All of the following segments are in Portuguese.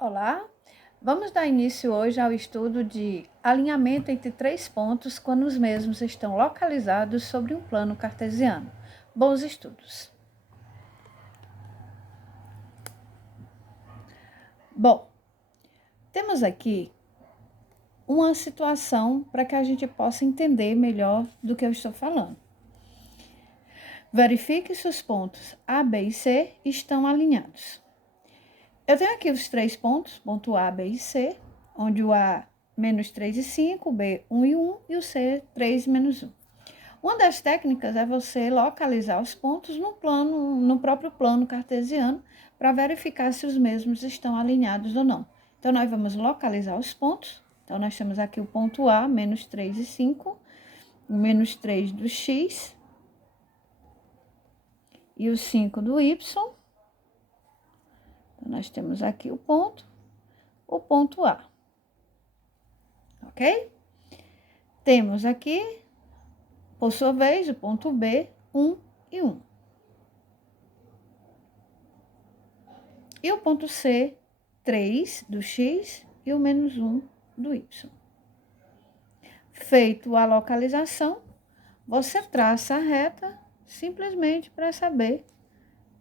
Olá, vamos dar início hoje ao estudo de alinhamento entre três pontos quando os mesmos estão localizados sobre um plano cartesiano. Bons estudos! Bom, temos aqui uma situação para que a gente possa entender melhor do que eu estou falando. Verifique se os pontos A, B e C estão alinhados. Eu tenho aqui os três pontos, ponto A, B e C, onde o A menos 3 e 5, o B 1 e 1 e o C 3 e menos 1. Uma das técnicas é você localizar os pontos no próprio plano cartesiano para verificar se os mesmos estão alinhados ou não. Então, nós vamos localizar os pontos. Então, nós temos aqui o ponto A, menos 3 e 5, o menos 3 do X e o 5 do Y. Então, nós temos aqui o ponto A. Ok? Temos aqui, por sua vez, o ponto B, 1 e 1. E o ponto C, 3 do X e o menos 1 do Y. Feito a localização, você traça a reta simplesmente para saber,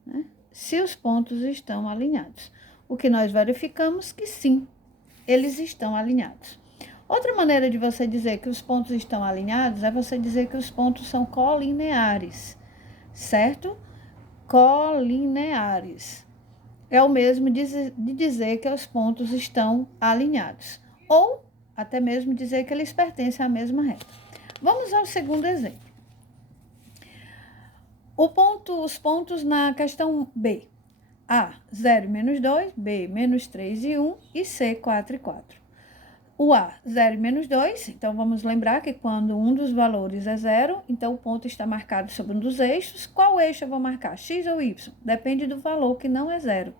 né, se os pontos estão alinhados. O que nós verificamos que sim, eles estão alinhados. Outra maneira de você dizer que os pontos estão alinhados é você dizer que os pontos são colineares, certo? Colineares. É o mesmo de dizer que os pontos estão alinhados. Ou até mesmo dizer que eles pertencem à mesma reta. Vamos ao segundo exemplo. Os pontos na questão B. A, 0 e menos 2, B, menos 3 e 1 e C, 4 e 4. O A, 0 e menos 2, então vamos lembrar que quando um dos valores é 0, então o ponto está marcado sobre um dos eixos. Qual eixo eu vou marcar? X ou Y? Depende do valor que não é 0.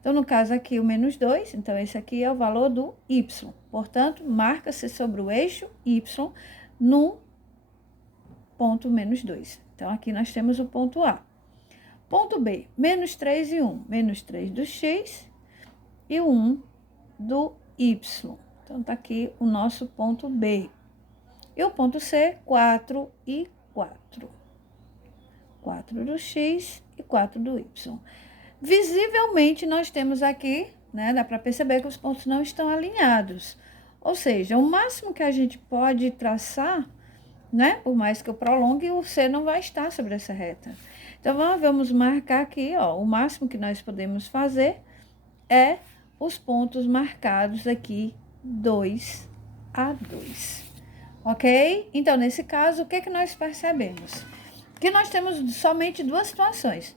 Então, no caso aqui, o menos 2, então esse aqui é o valor do Y. Portanto, marca-se sobre o eixo Y no ponto menos 2. Então, aqui nós temos o ponto A. Ponto B, menos 3 e 1. Menos 3 do X e o 1 do Y. Então, tá aqui o nosso ponto B. E o ponto C, 4 e 4. 4 do X e 4 do Y. Visivelmente, nós temos aqui, né, dá para perceber que os pontos não estão alinhados. Ou seja, o máximo que a gente pode traçar, né, por mais que eu prolongue, o C não vai estar sobre essa reta. Então, vamos marcar aqui, ó, o máximo que nós podemos fazer é os pontos marcados aqui 2 a 2, ok? Então, nesse caso, o que nós percebemos? Que nós temos somente duas situações.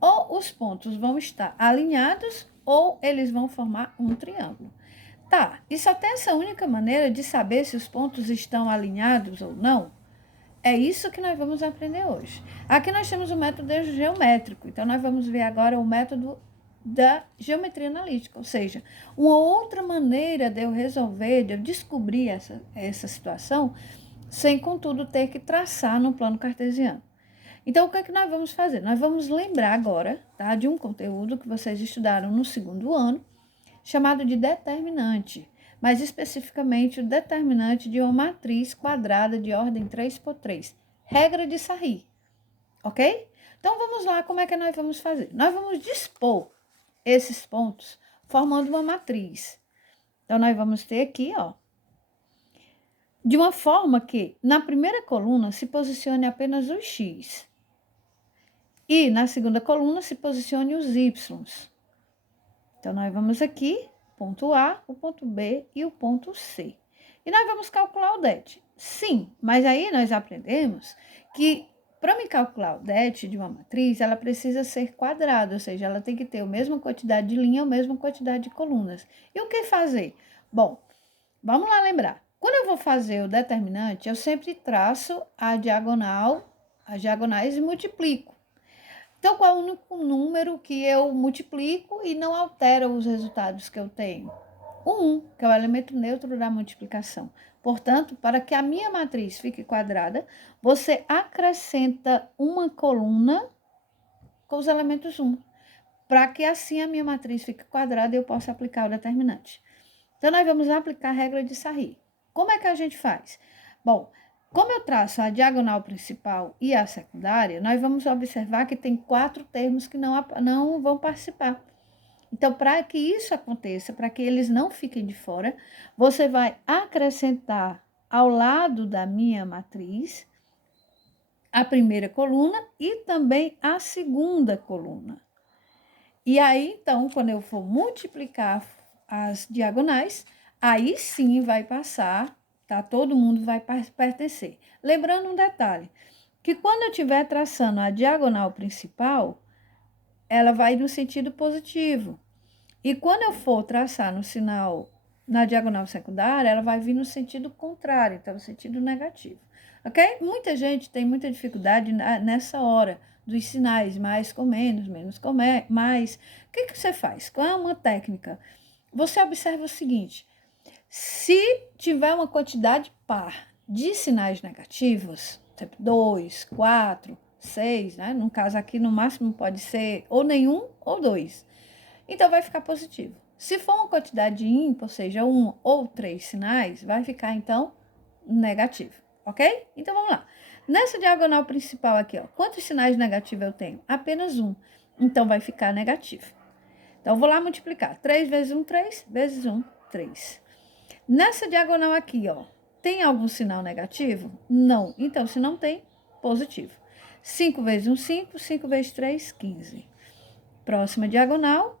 Ou os pontos vão estar alinhados, ou eles vão formar um triângulo. Tá, e só tem essa única maneira de saber se os pontos estão alinhados ou não? É isso que nós vamos aprender hoje. Aqui nós temos o método geométrico, então nós vamos ver agora o método da geometria analítica, ou seja, uma outra maneira de eu resolver, de eu descobrir essa situação, sem, contudo, ter que traçar no plano cartesiano. Então, o que é que nós vamos fazer? Nós vamos lembrar agora, tá, de um conteúdo que vocês estudaram no segundo ano, chamado de determinante, mais especificamente o determinante de uma matriz quadrada de ordem 3x3, regra de Sarri, ok? Então, vamos lá, como é que nós vamos fazer? Nós vamos dispor esses pontos formando uma matriz. Então, nós vamos ter aqui, ó, de uma forma que na primeira coluna se posicione apenas o X e na segunda coluna se posicione os Y. Então, nós vamos aqui, ponto A, o ponto B e o ponto C. E nós vamos calcular o det. Sim, mas aí nós aprendemos que para me calcular o det de uma matriz, ela precisa ser quadrada, ou seja, ela tem que ter a mesma quantidade de linha, a mesma quantidade de colunas. E o que fazer? Bom, vamos lá lembrar. Quando eu vou fazer o determinante, eu sempre traço a diagonal, as diagonais e multiplico. Então, qual é o único número que eu multiplico e não altera os resultados que eu tenho? O 1, que é o elemento neutro da multiplicação. Portanto, para que a minha matriz fique quadrada, você acrescenta uma coluna com os elementos 1. para que assim a minha matriz fique quadrada e eu possa aplicar o determinante. Então, nós vamos aplicar a regra de Sarri. Como é que a gente faz? Bom, como eu traço a diagonal principal e a secundária, nós vamos observar que tem 4 termos que não vão participar. Então, para que isso aconteça, para que eles não fiquem de fora, você vai acrescentar ao lado da minha matriz a primeira coluna e também a segunda coluna. E aí, então, quando eu for multiplicar as diagonais, aí sim vai passar, tá? Todo mundo vai pertencer. Lembrando um detalhe, que quando eu estiver traçando a diagonal principal, ela vai no sentido positivo. E quando eu for traçar no sinal, na diagonal secundária, ela vai vir no sentido contrário, então no sentido negativo. Ok? Muita gente tem muita dificuldade nessa hora dos sinais, mais com menos, menos com mais. O que você faz? Qual é uma técnica? Você observa o seguinte: se tiver uma quantidade par de sinais negativos, tipo 2, 4, 6, né? No caso aqui, no máximo pode ser ou nenhum ou 2. Então, vai ficar positivo. Se for uma quantidade ímpar, ou seja, 1 ou 3 sinais, vai ficar, então, negativo, ok? Então, vamos lá. Nessa diagonal principal aqui, ó, quantos sinais negativos eu tenho? Apenas 1. Então, vai ficar negativo. Então, eu vou lá multiplicar. 3 vezes 1, 3. Vezes 1, 3. Nessa diagonal aqui, ó, tem algum sinal negativo? Não. Então, se não tem, positivo. 5 vezes 1, 5. 5 vezes 3, 15. Próxima diagonal.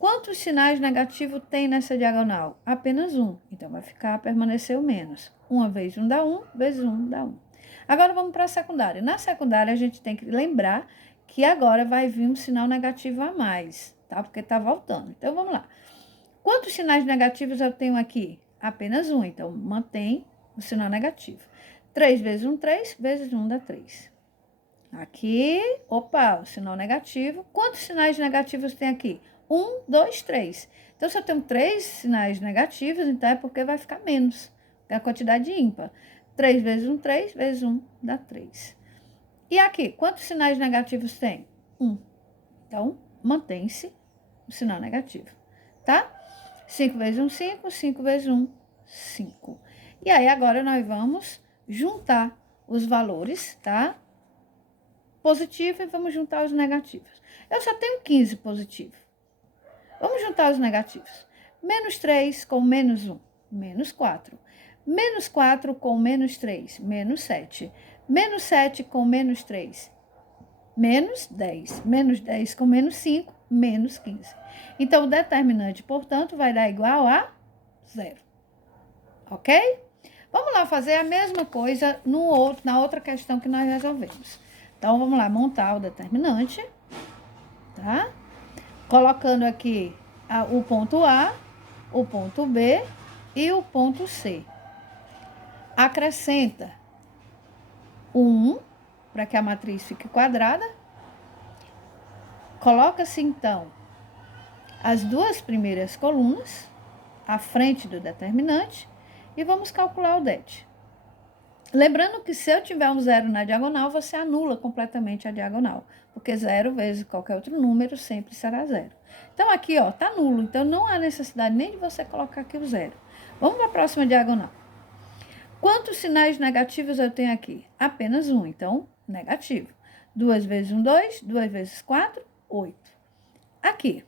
Quantos sinais negativos tem nessa diagonal? Apenas 1. Então, vai permanecer o menos. 1 vezes 1 dá 1, vezes 1 dá 1. Agora, vamos para a secundária. Na secundária, a gente tem que lembrar que agora vai vir um sinal negativo a mais, tá? Porque está voltando. Então, vamos lá. Quantos sinais negativos eu tenho aqui? Apenas 1. Então, mantém o sinal negativo. 3 vezes 1, 3. Vezes 1 dá 3. Aqui, opa, o sinal negativo. Quantos sinais negativos tem aqui? 1, 2, 3. Então, se eu tenho 3 sinais negativos, então é porque vai ficar menos. É a quantidade ímpar. 3 vezes 1, 3. Vezes 1 dá 3. E aqui, quantos sinais negativos tem? 1. Então, mantém-se o sinal negativo, tá? 5 vezes 1, 5. 5 vezes 1, 5. E aí, agora nós vamos juntar os valores, tá? Positivo e vamos juntar os negativos. Eu só tenho 15 positivos. Vamos juntar os negativos. Menos 3 com menos 1, menos 4. Menos 4 com menos 3, menos 7. Menos 7 com menos 3, menos 10. Menos 10 com menos 5, menos 15. Então, o determinante, portanto, vai dar igual a 0. Ok? Vamos lá fazer a mesma coisa na outra questão que nós resolvemos. Então, vamos lá montar o determinante, tá? Colocando aqui o ponto A, o ponto B e o ponto C. Acrescenta 1 para que a matriz fique quadrada. Coloca-se, então, as duas primeiras colunas à frente do determinante e vamos calcular o det. Lembrando que se eu tiver um 0 na diagonal, você anula completamente a diagonal, porque 0 vezes qualquer outro número sempre será 0. Então, aqui, ó, tá nulo, então não há necessidade nem de você colocar aqui o 0. Vamos para a próxima diagonal. Quantos sinais negativos eu tenho aqui? Apenas 1, então, negativo. 2 vezes 1, 2, 2 vezes 4, 8. Aqui,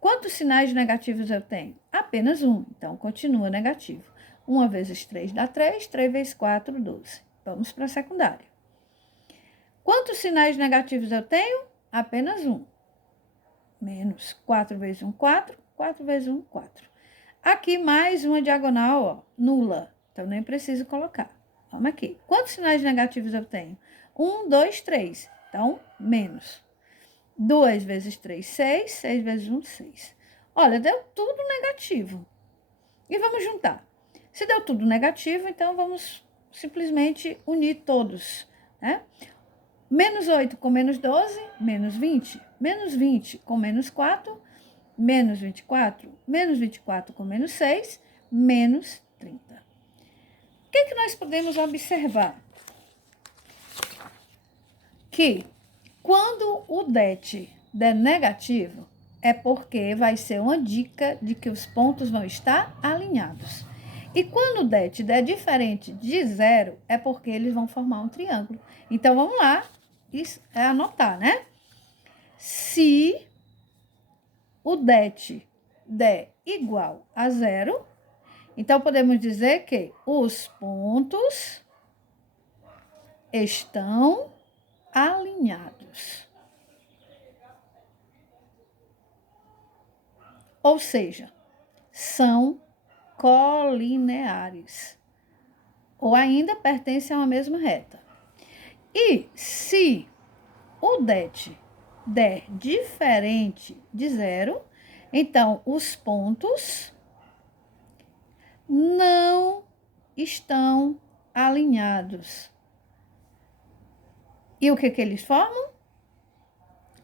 quantos sinais negativos eu tenho? Apenas 1, então, continua negativo. 1 vezes 3 dá 3, 3 vezes 4, 12. Vamos para a secundária. Quantos sinais negativos eu tenho? Apenas 1. Menos 4 vezes 1, 4. 4 vezes 1, 4. Aqui mais uma diagonal, ó, nula. Então, nem preciso colocar. Vamos aqui. Quantos sinais negativos eu tenho? 1, 2, 3. Então, menos. 2 vezes 3, 6. 6 vezes 1, 6. Olha, deu tudo negativo. E vamos juntar. Se deu tudo negativo, então vamos simplesmente unir todos, né? Menos 8 com menos 12, menos 20. Menos 20 com menos 4, menos 24. Menos 24 com menos 6, menos 30. O que nós podemos observar? Que quando o det der negativo, é porque vai ser uma dica de que os pontos vão estar alinhados. E quando o det der diferente de 0, é porque eles vão formar um triângulo. Então, vamos lá, isso é anotar, né? Se o det der igual a 0, então podemos dizer que os pontos estão alinhados. Ou seja, são colineares. Ou ainda pertencem a uma mesma reta. E se o det der diferente de 0, então os pontos não estão alinhados. E o que eles formam?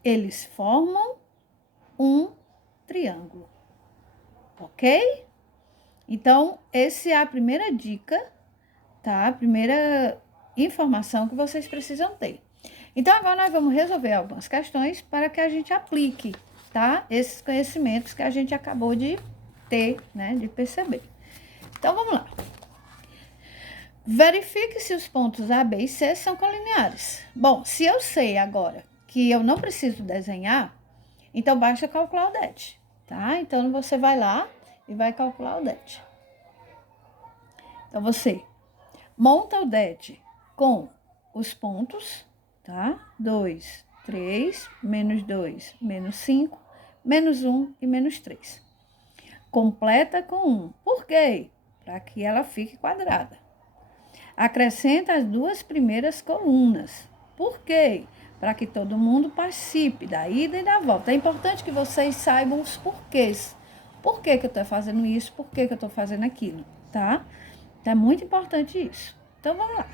Eles formam um triângulo. Ok? Então, essa é a primeira dica, tá? A primeira informação que vocês precisam ter. Então, agora nós vamos resolver algumas questões para que a gente aplique, tá? Esses conhecimentos que a gente acabou de ter, né? De perceber. Então, vamos lá. Verifique se os pontos A, B e C são colineares. Bom, se eu sei agora que eu não preciso desenhar, então basta calcular o det, tá? Então, você vai lá e vai calcular o det. Então, você monta o det com os pontos, tá? 2, 3, menos 2, menos 5, menos 1 e menos 3. Completa com 1. Por quê? Para que ela fique quadrada. Acrescenta as duas primeiras colunas. Por quê? Para que todo mundo participe da ida e da volta. É importante que vocês saibam os porquês. Por que eu estou fazendo isso? Por que eu estou fazendo aquilo? Tá? Então, é muito importante isso. Então, vamos lá.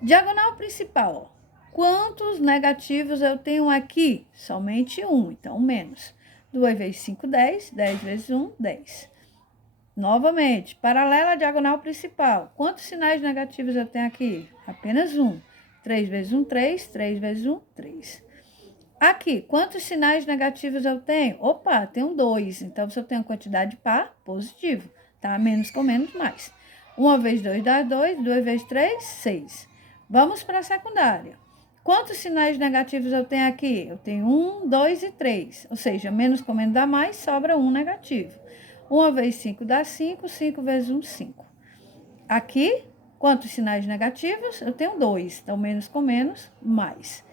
Diagonal principal. Ó. Quantos negativos eu tenho aqui? Somente 1. Então, menos. 2 vezes 5, 10. 10 vezes 1, 10. Novamente, paralela à diagonal principal. Quantos sinais negativos eu tenho aqui? Apenas 1. 3 vezes 1, 3. 3 vezes 1, 3. Aqui, quantos sinais negativos eu tenho? Opa, tenho 2. Então, se eu tenho quantidade par, positivo. Tá? Menos com menos, mais. 1 vezes 2 dá 2. 2 vezes 3, 6. Vamos para a secundária. Quantos sinais negativos eu tenho aqui? Eu tenho 1, 2 e 3. Ou seja, menos com menos dá mais, sobra 1 negativo. 1 vezes 5 dá 5, 5 vezes 1, 5. Aqui, quantos sinais negativos? Eu tenho 2, então menos com menos, mais.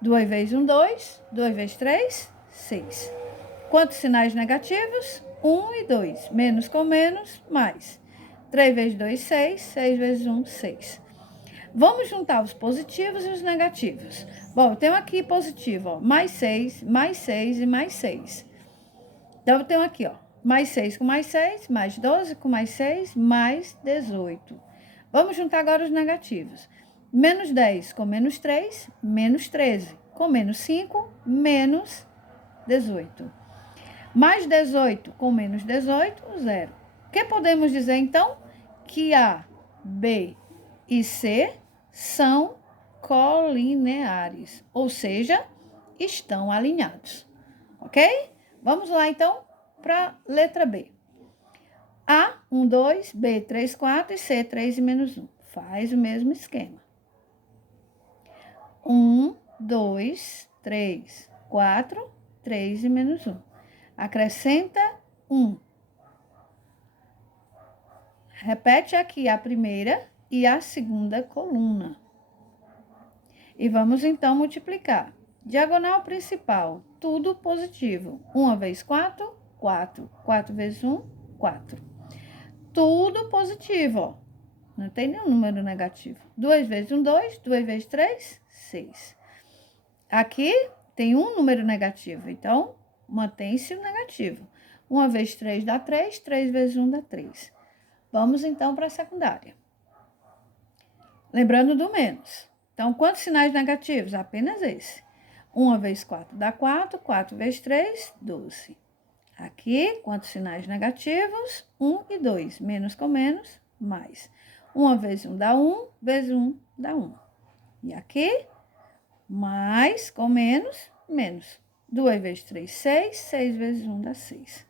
2 vezes 1, 2, 2 vezes 3, 6. Quantos sinais negativos? 1 e 2, menos com menos, mais. 3 vezes 2, 6, 6 vezes 1, 6. Vamos juntar os positivos e os negativos. Bom, eu tenho aqui positivo, ó, mais 6 e mais 6. Então, eu tenho aqui, ó. Mais 6 com mais 6, mais 12 com mais 6, mais 18. Vamos juntar agora os negativos. Menos 10 com menos 3, menos 13. Com menos 5, menos 18. Mais 18 com menos 18, 0. O que podemos dizer, então? Que A, B e C são colineares, ou seja, estão alinhados. Ok? Vamos lá, então, para a letra B. A, 1, 2, B, 3, 4 e C, 3 e menos 1. Faz o mesmo esquema. 1, 2, 3, 4, 3 e menos 1. Acrescenta 1. Repete aqui a primeira e a segunda coluna. E vamos, então, multiplicar. Diagonal principal, tudo positivo. 1 vezes 4, 4. 4 vezes 1, 4. Tudo positivo, ó. Não tem nenhum número negativo. 2 vezes 1, 2. 2 vezes 3, 6. Aqui tem um número negativo, então mantém-se o negativo. 1 vezes 3 dá 3. 3 vezes 1 dá 3. Vamos, então, para a secundária. Lembrando do menos. Então, quantos sinais negativos? Apenas esse. 1 vezes 4 dá 4. 4 vezes 3, 12. Aqui, quantos sinais negativos? 1 e 2. Menos com menos, mais. 1 vezes 1 dá 1, vezes 1 dá 1. E aqui, mais com menos, menos. 2 vezes 3, 6. 6 vezes 1 dá 6.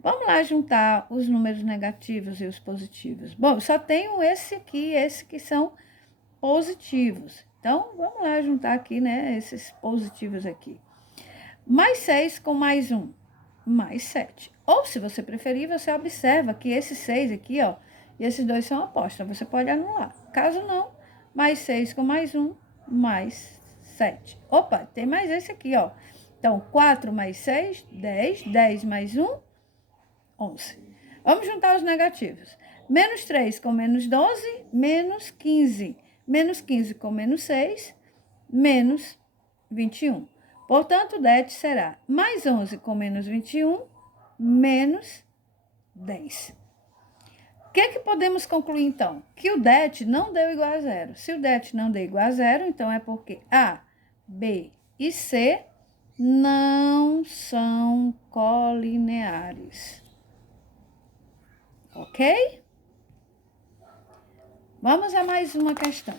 Vamos lá juntar os números negativos e os positivos. Bom, só tenho esse aqui e esse que são positivos. Então, vamos lá juntar aqui, né, esses positivos aqui. Mais 6 com mais 1, mais 7. Ou, se você preferir, você observa que esses 6 aqui, ó, e esses dois são opostos. Você pode anular. Caso não, mais 6 com mais 1, mais 7. Opa, tem mais esse aqui, ó. Então, 4 mais 6, 10. 10 mais 1, 11. Vamos juntar os negativos. Menos 3 com menos 12, menos 15. Menos 15 com menos 6, menos 21. Portanto, o det será mais 11 com menos 21, menos 10. O que podemos concluir, então? Que o det não deu igual a zero. Se o det não deu igual a zero, então é porque A, B e C não são colineares. Ok? Vamos a mais uma questão.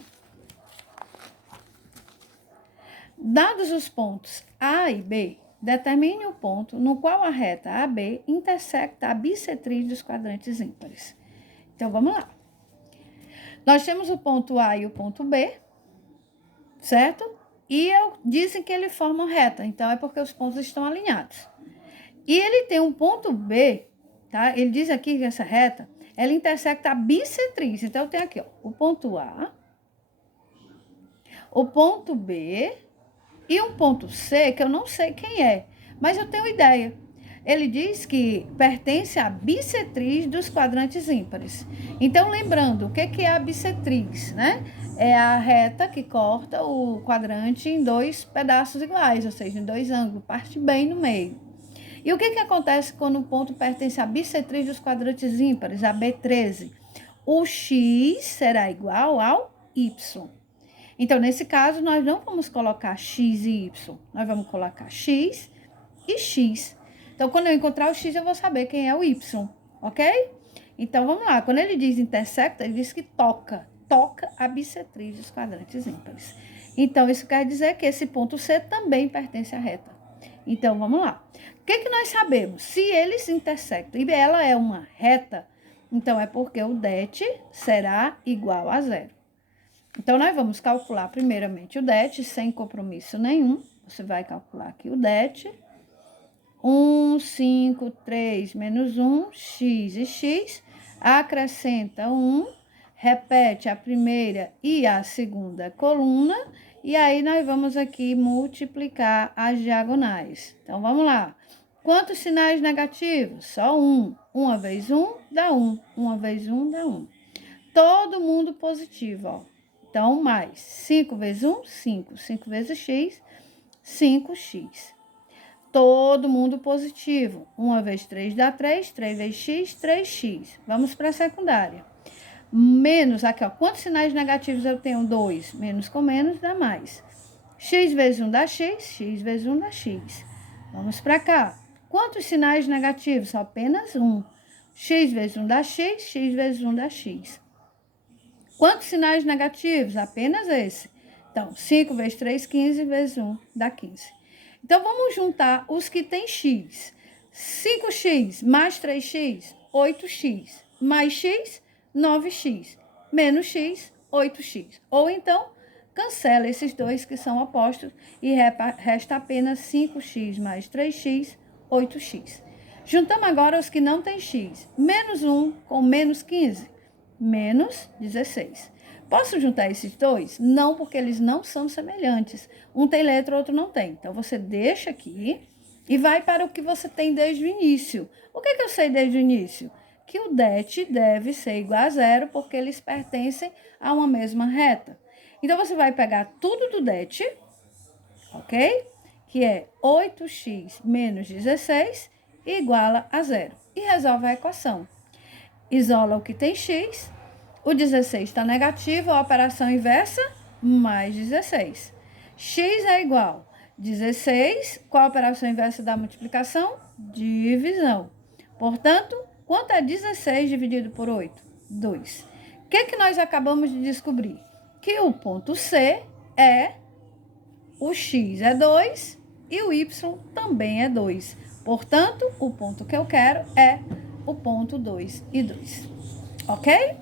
Dados os pontos A e B, determine o ponto no qual a reta AB intersecta a bissetriz dos quadrantes ímpares. Então, vamos lá. Nós temos o ponto A e o ponto B, certo? E dizem que ele forma reta, então é porque os pontos estão alinhados. E ele tem um ponto B, tá? Ele diz aqui que essa reta, ela intersecta a bissetriz. Então, eu tenho aqui, ó, o ponto A, o ponto B e um ponto C, que eu não sei quem é, mas eu tenho ideia. Ele diz que pertence à bissetriz dos quadrantes ímpares. Então, lembrando, o que é a bissetriz, né? É a reta que corta o quadrante em dois pedaços iguais, ou seja, em dois ângulos, parte bem no meio. E o que acontece quando o ponto pertence à bissetriz dos quadrantes ímpares, a B13? O x será igual ao y. Então, nesse caso, nós não vamos colocar x e y, nós vamos colocar x e x. Então, quando eu encontrar o x, eu vou saber quem é o y, ok? Então, vamos lá. Quando ele diz intersecta, ele diz que toca a bissetriz dos quadrantes ímpares. Então, isso quer dizer que esse ponto C também pertence à reta. Então, vamos lá. O que nós sabemos? Se eles intersectam e ela é uma reta, então é porque o det será igual a zero. Então, nós vamos calcular primeiramente o det, sem compromisso nenhum. Você vai calcular aqui o det. 1, 5, 3, menos 1, x e x. Acrescenta 1, repete a primeira e a segunda coluna. E aí, nós vamos aqui multiplicar as diagonais. Então, vamos lá. Quantos sinais negativos? Só um. 1 vezes 1 dá 1. 1 vezes 1 dá 1. Todo mundo positivo, ó. Então, mais 5 vezes 1, 5. 5 vezes x, 5x. Todo mundo positivo. 1 vezes 3 dá 3. 3 vezes x, 3x. Vamos para a secundária. Menos, aqui, ó. Quantos sinais negativos eu tenho? 2. Menos com menos dá mais. X vezes 1 dá x. X vezes 1 dá x. Vamos para cá. Quantos sinais negativos? Só apenas 1. X vezes 1 dá x. X vezes 1 dá x. Quantos sinais negativos? Apenas esse. Então, 5 vezes 3, 15 vezes 1 dá 15. Então, vamos juntar os que têm x. 5x mais 3x, 8x. Mais x, 9x. Menos x, 8x. Ou então, cancela esses dois que são opostos e resta apenas 5x mais 3x, 8x. Juntamos agora os que não têm x. Menos 1 com menos 15. Menos 16. Posso juntar esses dois? Não, porque eles não são semelhantes. Um tem letra, outro não tem. Então, você deixa aqui e vai para o que você tem desde o início. O que eu sei desde o início? Que o det deve ser igual a zero, porque eles pertencem a uma mesma reta. Então, você vai pegar tudo do det, ok? Que é 8x menos 16 igual a zero. E resolve a equação. Isola o que tem x, o 16 está negativo, a operação inversa, mais 16. X é igual a 16, qual a operação inversa da multiplicação? Divisão. Portanto, quanto é 16 dividido por 8? 2. O que nós acabamos de descobrir? Que o ponto C é, o x é 2 e o y também é 2. Portanto, o ponto que eu quero é o ponto 2 e 2. Ok?